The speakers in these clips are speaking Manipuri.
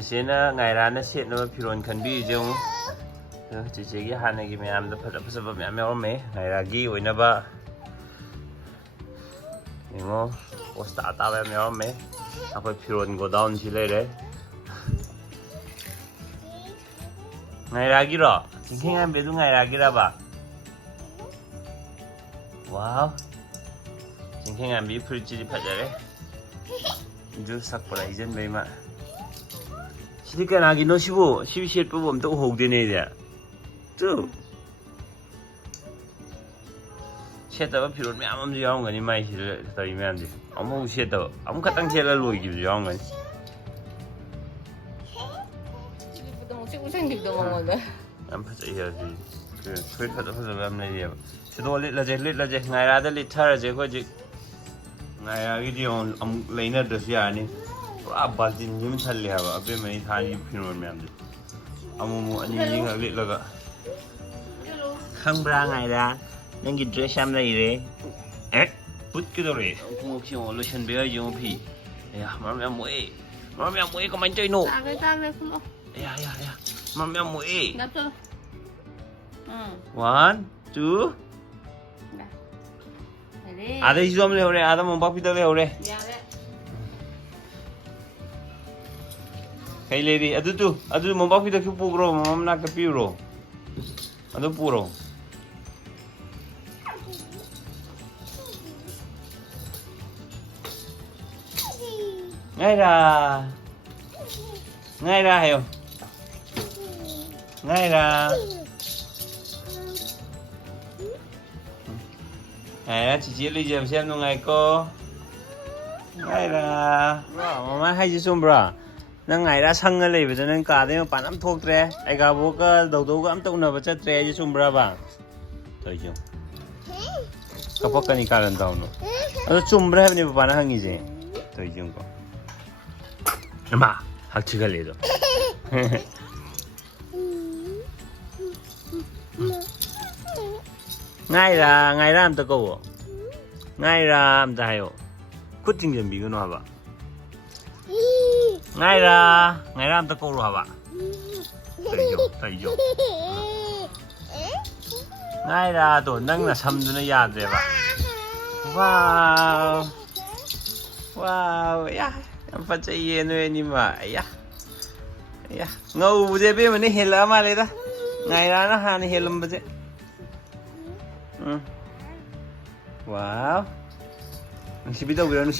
Sina Ngaira sit no Piron can be Jung. Chichi Hanagi Mam, the purpose of a Mamma, Ngairagi, we never. You know, what's that? I am me. I put Piron go down till later. Ngairagira, thinking I'm doing Ngairagira. Wow, thinking I'm be pretty pajare. Do surprising, Bema. She can argue no shibu, she should put them to hold in there. Two. Shut up, you don't am young and you might say, man. I'm all shut up. I'm cutting Taylor Louis, you young and. I'm pretty here. Quit for the family. Should all little Ngaira the literature. I video on Lena the Siani. But in Yumtali have a bit many tiny funeral members. Amu and using a little. Hung brown Ngaira, then you dress some lady. Eh? Put good away. Lotion bear, you pee. Yeah, Mamma way. Mamma way, come and join no. Yeah. Mamma way. 1, 2. Ada zoom le hore, ada mumpak pita le hore. Hey lady, adu mumpak pita kyu pugro, mam na ka piro. Adu puro. Ngaira hayo. Ngaira. Chị lấy giùm xem luôn ngày cô. Ngaira. Mama hay chứ xung bro. Nang Ngaira sang cái này bây giờ nang cả đấy mà bạn ăn thuốc tre. Ai cả bố cái đầu cái ăn tụng nào bây giờ tre chứ xung bro ba. Thôi chứ. Kapag cái này cả lần tao nó. Ano xung bro này bạn ăn gì vậy? Thôi chứ cô. Mà học chữ cái này đó. Ngaira am ta ko. Ngaira am ta hayo. Kuting jam bi no haba. Ngaira am ta ko ro haba. Taiyo. Ngaira to nang na sam du na ya de ba. Wow, ya. Am fa chai ye no ni ma. Ya. Ngau de be mane hela ma le da. Ngaira na ha ni helam ba je. Wow. Nung sibi daw biro. Ngaira nung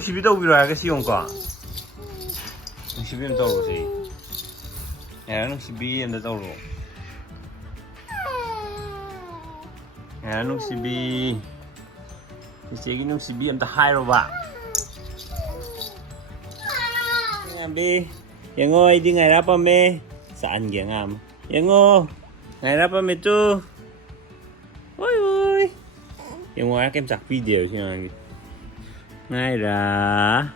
sibi daw biro kasi yung ka. Nung sibi daw ro si. Ngaira nung sibi daw ro. Ngaira nung sibi. Sige nung sibi ta hai ro ba. Ngabi. Yang oi di Ngaira pa me. Saan gyang am? Yang Ngaira pa me tu. Oi. Yang em chặt video chứ nào. Ngaira.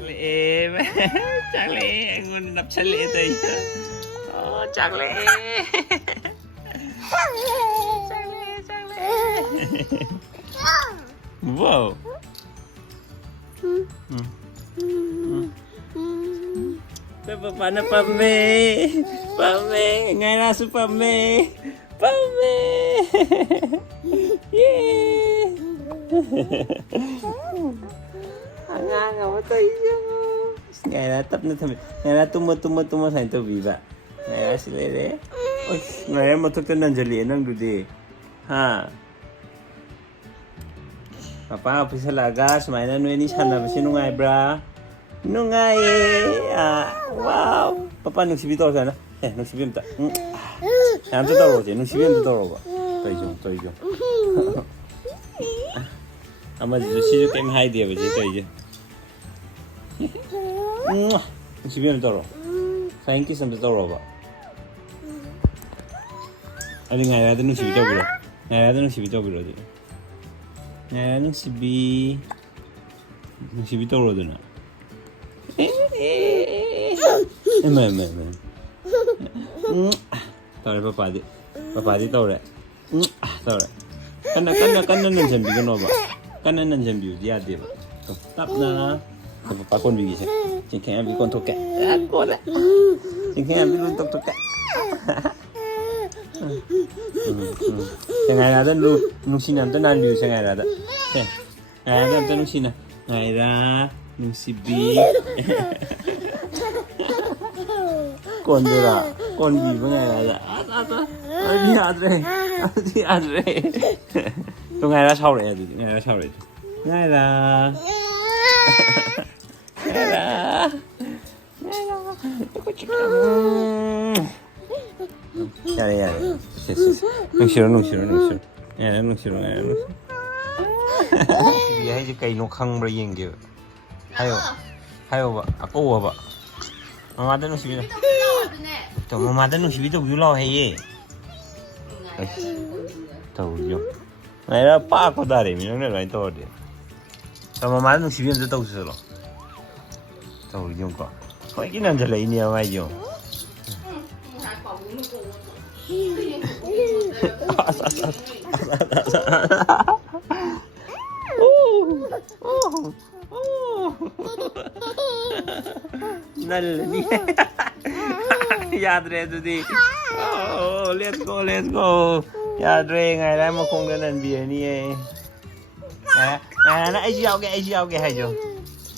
Lệ. Chặt lệ, anh muốn đập chân lệ đây. Chặt lệ. Wow. Papa na pame, Ngaira su pame, yeah. Ang mo tayo. Ngaira tap na tabi. Ngaira tumo sa ito biba. Ngaira sila re. Oy, Ngaira matok ta nanjali nang dudi. Ha. Papa opisa laga, sumaina no ni sana sino nga bra. Nungay. Wow. Papa nung sibi to sana. Nung sibi ta. Ang to toro je, nung sibi to toro ba. Toy jo. Ama ji si kem hai dia ba je toy je. Nung sibi to toro. Thank you sam to toro ba. Ali ngai ra nung sibi to biro. Ngaira nung sibi to biro je. Ngaira nung sibi to ro de na. Em. Tao đây papa đi tao đây. Tao đây. Kan nandiyan bigo no ba? Kan nandiyan bigo dia dia ba? Tap na. Pa kon bigi siya. Singkeng abi kon toke. Ko na. Singkeng abi kon toke. Ngaira dan lu nungsinan tu nan biu Ngaira da. Ngaira dan tu nungsina. Ngaira nungsibi. Kon dura. Kon bi Ngaira da. Adi adre. Tu Ngaira sau rồi đi. Ngaira sau rồi. Ngaira. Ngaira. Ya. Nungshiro. Ya, nungshiro. Ya, ini kayak nukang beryang gitu. Hayo ba, aku ba. Mama ada nungshiro. Tuh, mama ada nungshiro tuh biulau heye. Tahu jo. Ngaira pa aku dari, minum ni lain tahu dia. Sama mama ada nungshiro tu tahu sih lo. Tahu jo kok. Kau ini nanti lah ini apa jo? Nalli. Yaad rahe tudi. Oh, let's go. Yaad rahe Ngaira mo kung ganan biya niye. Na ai giao cái hay jo.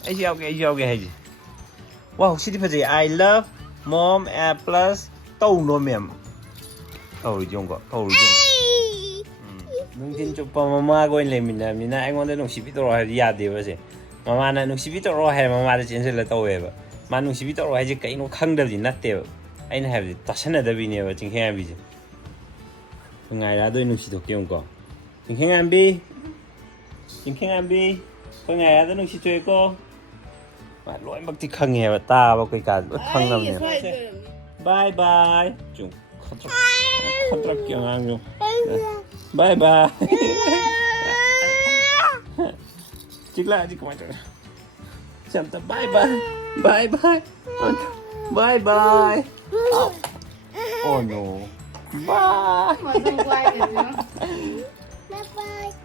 Ai giao cái hay. Wow, sidi phaji. I love mom plus tau no mem. Tau jong ko. Nungtin chupa mama ko le mina ai ngonda nung sibi to ro ya de ba se. Mama na nung sibi to ro ha mama da chin se la taw ba. Ma nung sibi to ro ha ji kai no khang da ji nat te ba. Ai na ha bi ta sana da bi ne ba chin khen bi ji. Ngaira doi nung si to kyong ko. Chin khen bi. Ko Ngaira da nung si choi ko. Ba loi mak ti khang he ba ta ba kai ka khang nam ne. Bye bye. Chung. Kontrak kyang ang yo. Bye bye. Chikla chik mai. Chanta bye bye. Oh no. Bye.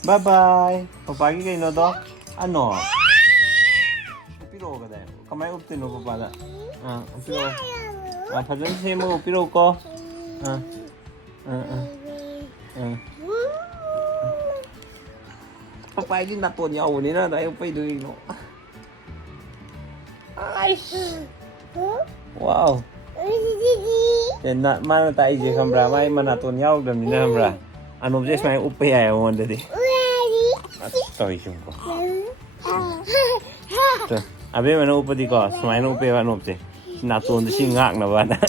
Bye. Papa ki kai no do? Ano? Piro ka dai. Kamay uptin no papa da. Piro. Phajan se mo piro ko. Papa ini nak tuan jauh ni lah, dah yang pergi dulu no. Wow. Dan nak mana tak ije kamera, mai mana tuan jauh dalam ni kamera. Anu je semai upai ayah orang tadi. Tahu jumpa. Tuh, Abemma mana upai di kau, semai upai mana upai. Nak tuan tu singak nak mana.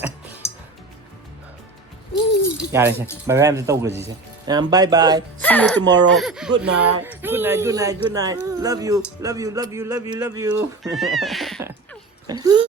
Ya, bye bye tau gaji. Bye bye. See you tomorrow. Good night. Love you.